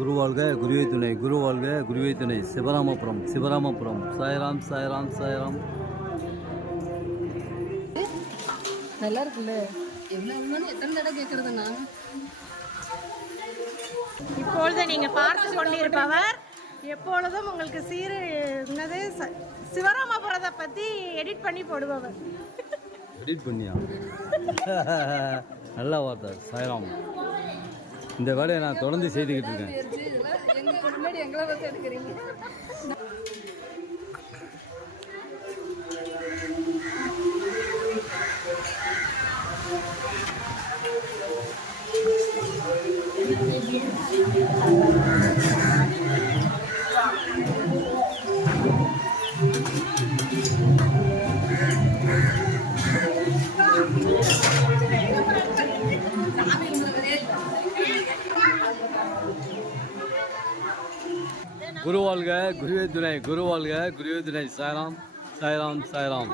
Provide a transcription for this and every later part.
குருவாழ்க குருவே துணை, குருவாழ்க குருவே துணை. சிவராமபுரம் சிவராமபுரம். சாய்ராம் சாய்ராம் சாய்ராம். நல்லா இருக்குல்ல? எத்தனை தடவை கேட்கறது நான். இப்பொழுது நீங்கள் பார்த்து கொண்டிருப்பவர் எப்பொழுதும் உங்களுக்கு சிவராமபுரத்தை பற்றி எடிட் பண்ணி போடுபவர். எடிட் பண்ணியா? நல்லா வார்த்தை. சாய்ராம். இந்த வேலையை நான் தொடர்ந்து செய்துக்கிட்டு இருக்கேன். எங்களை பற்றி எடுக்கிறீங்க. குருவாழ்க குருவே துணை, குருவாழ்க குருவே துணை. சாய்ராம் சாய்ராம் சாய்ராம்.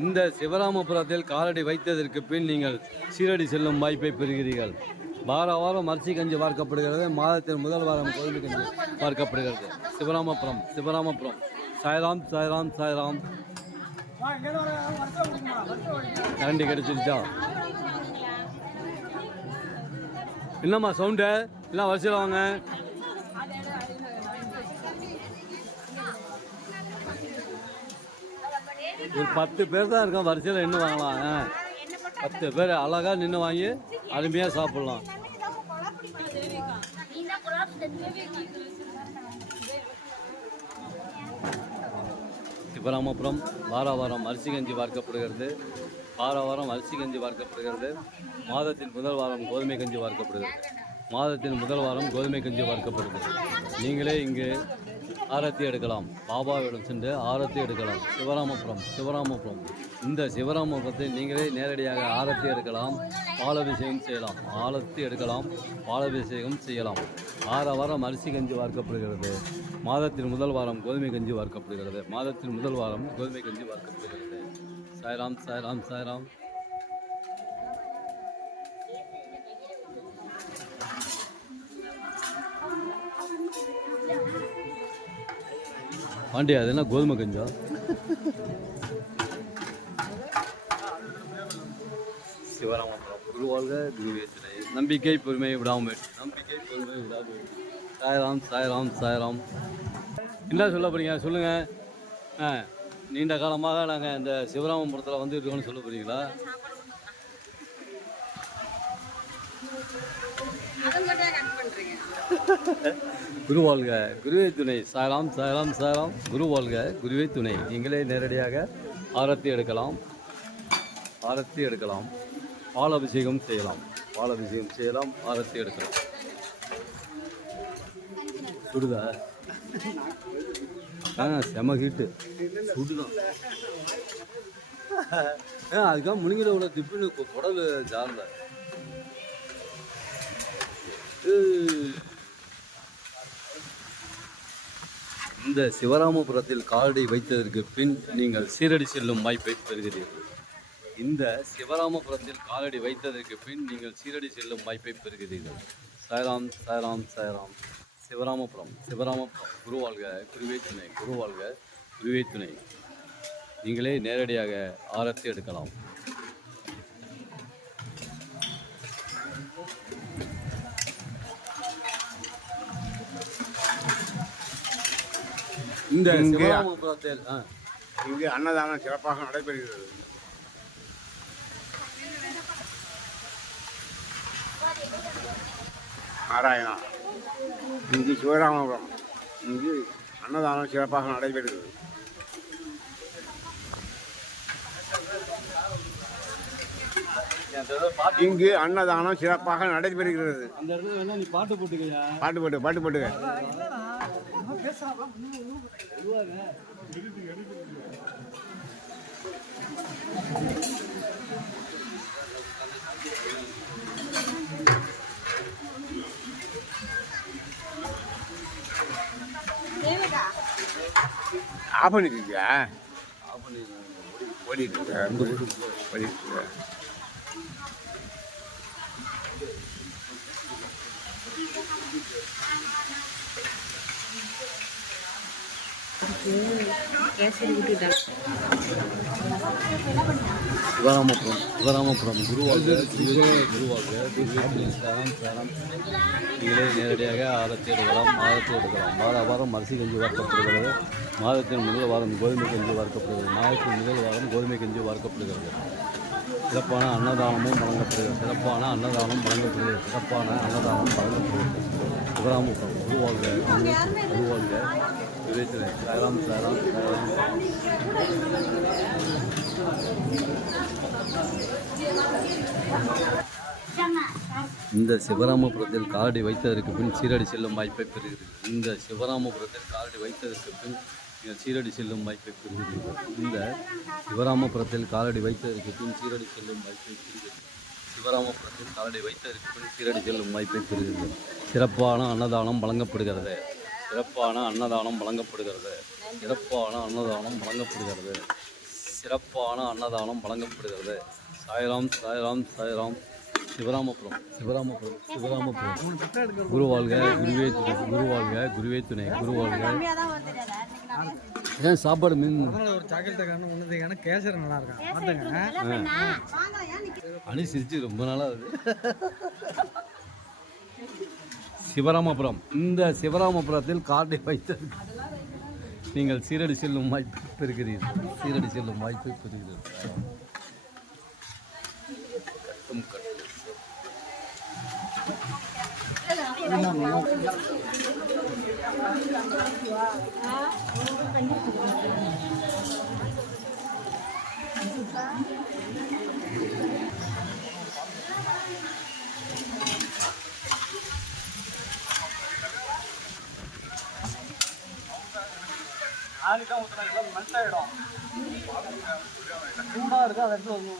இந்த சிவராமபுரத்தில் காலடி வைத்ததற்கு பின் நீங்கள் சீரடி செல்லும் வாய்ப்பை பெறுகிறீர்கள். வார வாரம் அரிசி கஞ்சி பார்க்கப்படுகிறது. மாதத்தின் முதல் வாரம் கோயில் கஞ்சி பார்க்கப்படுகிறது. சிவராமபுரம் சிவராமபுரம். சாய்ராம் சாய்ராம் சாய்ராம். கரண்டி கிடைச்சிருச்சா? என்னம்மா சவுண்டு? எல்லாம் வரிசையில் வாங்க. ஒரு 10 பேர் தான் இருக்கோம் வரிசையில். இன்னும் வாங்கலாம். 10 பேர் அழகாக நின்று வாங்கி அருமையாக சாப்பிட்லாம். சிவராமபுரம் வார வாரம் அரிசி கஞ்சி பார்க்கப்படுகிறது. வார வாரம் அரிசி கஞ்சி பார்க்கப்படுகிறது. மாதத்தின் முதல் வாரம் கோதுமை கஞ்சி பார்க்கப்படுகிறது. மாதத்தின் முதல் வாரம் கோதுமை கஞ்சி பார்க்கப்படுகிறது. நீங்களே இங்கு ஆரத்தி எடுக்கலாம். பாபாவிடம் சென்று ஆரத்தி எடுக்கலாம். சிவராமபுரம் சிவராமபுரம். இந்த சிவராமபுரத்தை நீங்களே நேரடியாக ஆரத்தி எடுக்கலாம். பாலாபிஷேகம் செய்யலாம். ஆரத்தி எடுக்கலாம், பாலாபிஷேகம் செய்யலாம். வார வாரம் அரிசி கஞ்சி வார்க்கப்படுகிறது. மாதத்தின் முதல் வாரம் கோதுமை கஞ்சி வார்க்கப்படுகிறது. மாதத்தின் முதல் வாரம் கோதுமை கஞ்சி வார்க்கப்படுகிறது. சாய்ராம் சாய்ராம் சாய்ராம். பாண்டியா, அது என்ன கோதுமை கஞ்சா? சிவராமபுரம். குருவாழ்க குருவே துணை. நம்பிக்கை பொறுமை விடாமல். நம்பிக்கை பொறுமை விடாமல். சாய்ராம் சாய்ராம் சாய்ராம். என்ன சொல்ல போறீங்க சொல்லுங்க. நீண்ட காலமாக நாங்கள் இந்த சிவராமபுரத்தில் வந்து இருக்கோம்னு சொல்ல போகிறீங்களா? குரு வாழ்க, குருவே துணை. சாயலாம் சாயலாம் சாயலாம். குரு வாழ்க, குருவே துணை. நீங்களே நேரடியாக ஆரத்தி எடுக்கலாம், ஆரத்தி எடுக்கலாம், பால் அபிஷேகம் செய்யலாம், பால் அபிஷேகம் செய்யலாம், ஆரத்தி எடுக்கலாம். சுடுதா? செம ஹீட்டு, சுடுதான். அதுக்காக முழுங்கிட உள்ள திப்புன்னு குடல் ஜார்ல. இந்த சிவராமபுரத்தில் காலடி வைத்ததற்கு பின் நீங்கள் சீரடி செல்லும் வாய்ப்பை பெறுகிறீர்கள். இந்த சிவராமபுரத்தில் காலடி வைத்ததற்கு பின் நீங்கள் சீரடி செல்லும் வாய்ப்பை பெறுகிறீர்கள். சாய்ராம் சாய்ராம் சாய்ராம். சிவராமபுரம், சிவராமபுரம். குருவாழ்க, குருவே துணை. குருவாழ்க, குருவே துணை. நீங்களே நேரடியாக ஆரத்தி எடுக்கலாம். இந்த சிவராமபுரத்தில் இங்கு அன்னதானம் சிறப்பாக நடைபெறுகிறது. நாராயணா. இங்கு சிவராமபுரம் இங்கு அன்னதானம் சிறப்பாக நடைபெறுகிறது. இங்கு அன்னதானம் சிறப்பாக நடைபெறுகிறது. இந்த இடத்துல வேணா நீ பாட்டு போட்டுக்கையா? பாட்டு போட்டுக்க. ஆஃப் பண்ணிருக்கியா? ஓடிட்டு இருக்க. சிவராமபுரம், சிவராமபுரம். குருவாழ்க, குருவாழ்க, குருவே சாரம் சாரம். நீங்களே நேரடியாக ஆரத்தி எடுக்கலாம், ஆரத்தி எடுக்கலாம். வார வாரம் அரிசி கஞ்சி வார்க்கப்படுகிறது. மாதத்தின் முதல் வாரம் கோதுமை கஞ்சி வார்க்கப்படுகிறது. மாதத்தின் முதல் வாரம் கோதுமை கஞ்சி வார்க்கப்படுகிறது. சிறப்பான அன்னதானமும் வழங்கப்படுகிறது. சிறப்பான அன்னதானம் வழங்கப்படுகிறது. சிறப்பான அன்னதானம் வழங்கப்படுகிறது. சிவராமபுரம். குருவாழ்க, குருவாழ்க, குருவே சாரம் சாரம் சாரம். இந்த சிவராமபுரத்தில் காலடி வைத்ததற்கு பின் சீரடி செல்லும் வாய்ப்பை பெறுகிறீர்கள். இந்த சிவராமபுரத்தில் காலடி வைத்ததற்கு பின் நீங்கள் சீரடி செல்லும் வாய்ப்பை பெறுகிறீர்கள். இந்த சிவராமபுரத்தில் காலடி வைத்ததற்கு பின் சீரடி செல்லும் வாய்ப்பை பெறுகிறீர்கள். சிவராமபுரத்தில் காலடி வைத்ததற்கு பின் சீரடி செல்லும் வாய்ப்பை பெறுகிறீர்கள். சிறப்பான அன்னதானம் வழங்கப்படுகிறது. சிறப்பான அன்னதானம் வழங்கப்படுகிறது. சிறப்பான அன்னதானம் வழங்கப்படுகிறது. சிறப்பான அன்னதானம் வழங்கப்படுகிறது. சாய்ராம் சாய்ராம் சாய்ராம். சிவராமபுரம், சிவராமபுரம், சிவராமபுரம். குருவாழ்க, குருவே துணை. குருவாழ்க, குருவே துணை. குருவாழ்க. ஏன் சாப்பாடு மீன் ஒரு சாக்லேட்டுக்கான கேசரி நல்லா இருக்கும். அணி சிரிச்சு ரொம்ப நாளாக ஆகுது. சிவராமபுரம். இந்த சிவராமபுரத்தில் காட்டை வைத்தது நீங்கள் சீரடி செல்லும் வாய்ப்பு பெறுகிறீர்கள். சீரடி செல்லும் வாய்ப்பை பெறுகிறீர்கள். ஆளுதான் ஊற்றுனா மண்ட்டாயிடும். சூடாக இருக்குது. அதை எடுத்து வந்து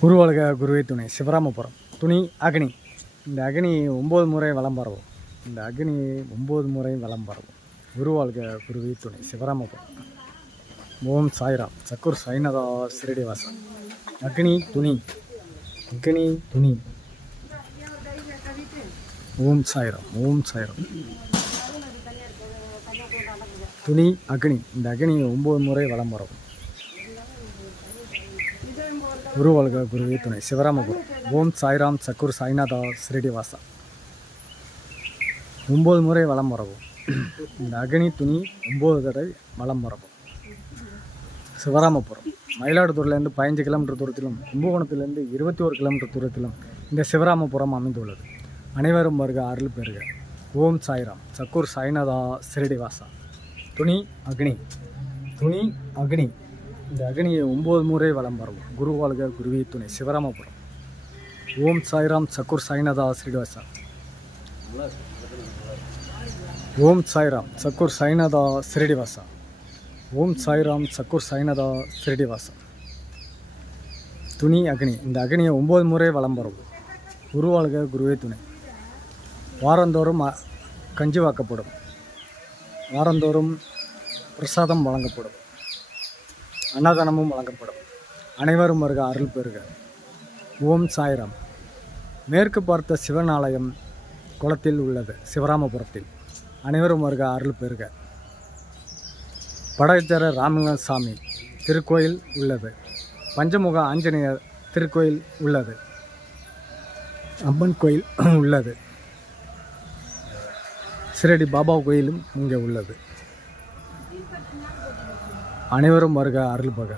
குருவழக குருவே துணை சிவராமபுரம் துணி அக்னி. இந்த அக்னி 9 முறை வலம் பரவும். இந்த அக்னி 9 முறை வலம் பரவும். குருவாழ்க குருவே துணை சிவராமபுரம். ஓம் சாய்ராம் சக்குர் சாய்நாதா சிரடிவாசம். அக்னி துணி அக்னி துணி. ஓம் சாய்ராம் ஓம் சாய்ராம். துணி அக்னி. இந்த அக்னி 9 முறை வலம் பரவும். குருவழக குருவே துணை சிவராமபுரம். ஓம் சாய்ராம் சக்குர் சாய்நாதா சிரடிவாசா. 9 முறை வலம் வரவும். இந்த அக்னி துணி 9 தடவை வலம் வரவும். சிவராமபுரம் மயிலாடுதுறையிலேருந்து 15 கிலோமீட்டர் தூரத்திலும் கும்பகோணத்திலிருந்து 21 கிலோமீட்டர் தூரத்திலும் இந்த சிவராமபுரம் அமைந்துள்ளது. அனைவரும் வருக அருள் பெறுக. ஓம் சாய்ராம் சக்குர் சாய்நாதா சிரடிவாசா. துணி அக்னி துணி அக்னி. இந்த அக்னியை 9 முறை வலம் வரவும். குருவாழ்க குருவே துணை சிவராமபுரம். ஓம் சாய்ராம் சக்குர் சாய்நாதா சிரடிவாசா. ஓம் சாய்ராம் சக்குர் சாய்நாதா சிரடிவாசா. ஓம் சாய்ராம் சக்குர் சாய்நாதா சிரடிவாசா. துணி அக்னி. இந்த அக்னியை 9 முறை வலம் வரவும். குருவாழ்க குருவே துணை. வாரந்தோறும் கஞ்சி வாக்கப்படும். வாரந்தோறும் பிரசாதம் வழங்கப்படும். அன்னதானமும் வழங்கப்படும். அனைவரும் வருக அருள் பெறுக. ஓம் சாய்ராம். மேற்கு பார்த்த சிவன் ஆலயம் குளத்தில் உள்ளது சிவராமபுரத்தில். அனைவரும் வருக அருள் பெறுக. படகச்சர ராமலிங்கசாமி திருக்கோயில் உள்ளது. பஞ்சமுக ஆஞ்சநேயர் திருக்கோயில் உள்ளது. அம்மன் கோயில் உள்ளது. சிரடி பாபா கோயிலும் இங்கே உள்ளது. அனைவரும் வருக அருள் பெறுக.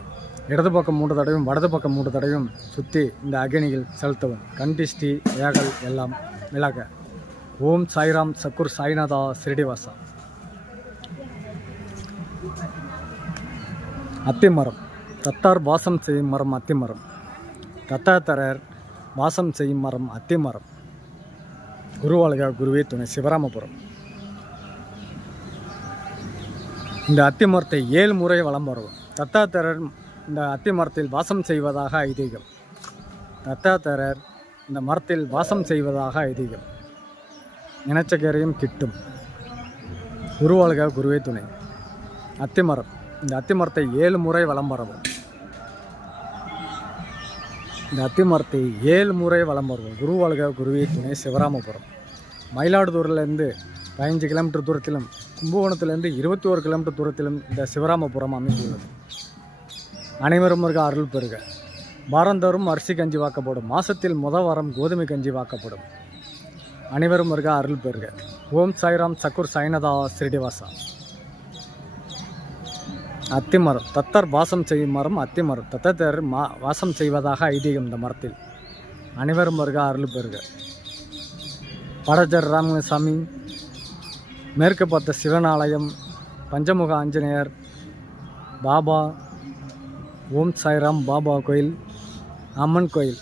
இடது பக்கம் 3 தடவையும் வலது பக்கம் 3 தடவையும் சுற்றி இந்த அக்னியில் செலுத்தவும். கண்டிஷ்டி வேகல் எல்லாம் விலக. ஓம் சாய்ராம் சக்குர் சாய்நாதா சிரடிவாசா. அத்திமரம் தத்தார் வாசம் செய்யும் மரம் அத்திமரம். தத்தாத்தரர் வாசம் செய்யும் மரம் அத்திமரம். குருவாழ்க குருவே துணை சிவராமபுரம். இந்த அத்திமரத்தை 7 முறை வலம் வரவும். தத்தாத்தரர் இந்த அத்திமரத்தில் வாசம் செய்வதாக ஐதீகம். தத்தாத்தரர் இந்த மரத்தில் வாசம் செய்வதாக ஐதீகம். நினைச்சகரையும் கிட்டும். குருவாழ்க குருவே துணை. அத்திமரம். இந்த அத்திமரத்தை 7 முறை வலம் வரவும். இந்த அத்திமரத்தை 7 முறை வலம் வரவும். குருவாழ்க குருவே துணை சிவராமபுரம். மயிலாடுதுறையிலேருந்து 15 கிலோமீட்டர் தூரத்திலும் கும்பகோணத்திலிருந்து 21 கிலோமீட்டர் தூரத்திலும் இந்த சிவராமபுரம் அமைந்துள்ளது. அனைவரும் வருக அருள் பெறுக. வாரந்தோறும் அரிசி கஞ்சி வாக்கப்படும். மாதத்தில் முதல் வாரம் கோதுமை கஞ்சி வாக்கப்படும். அனைவரும் வருக அருள் பெறுக. ஓம் சாய்ராம் சக்குர் சாய்நாதா சிரடிவாசா. அத்திமரம் தத்தர் வாசம் செய்யும் மரம் அத்திமரம். தத்தர் வாசம் செய்வதாக ஐதீகம் இந்த மரத்தில். அனைவரும் வருக அருள் பெறுக. படஜர் ராமலிங்கசாமி மேற்கு பார்த்த சிவன் ஆலயம் பஞ்சமுக ஆஞ்சநேயர் பாபா ஓம் சாய்ராம் பாபா கோயில் அம்மன் கோயில்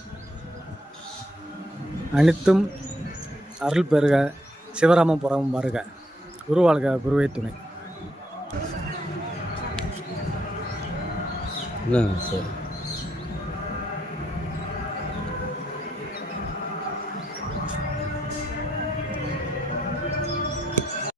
அனைத்தும் அருள் பெறுக. சிவராமபுரம் வருக. குருவாழ்க குருவே துணை. என்ன சார்?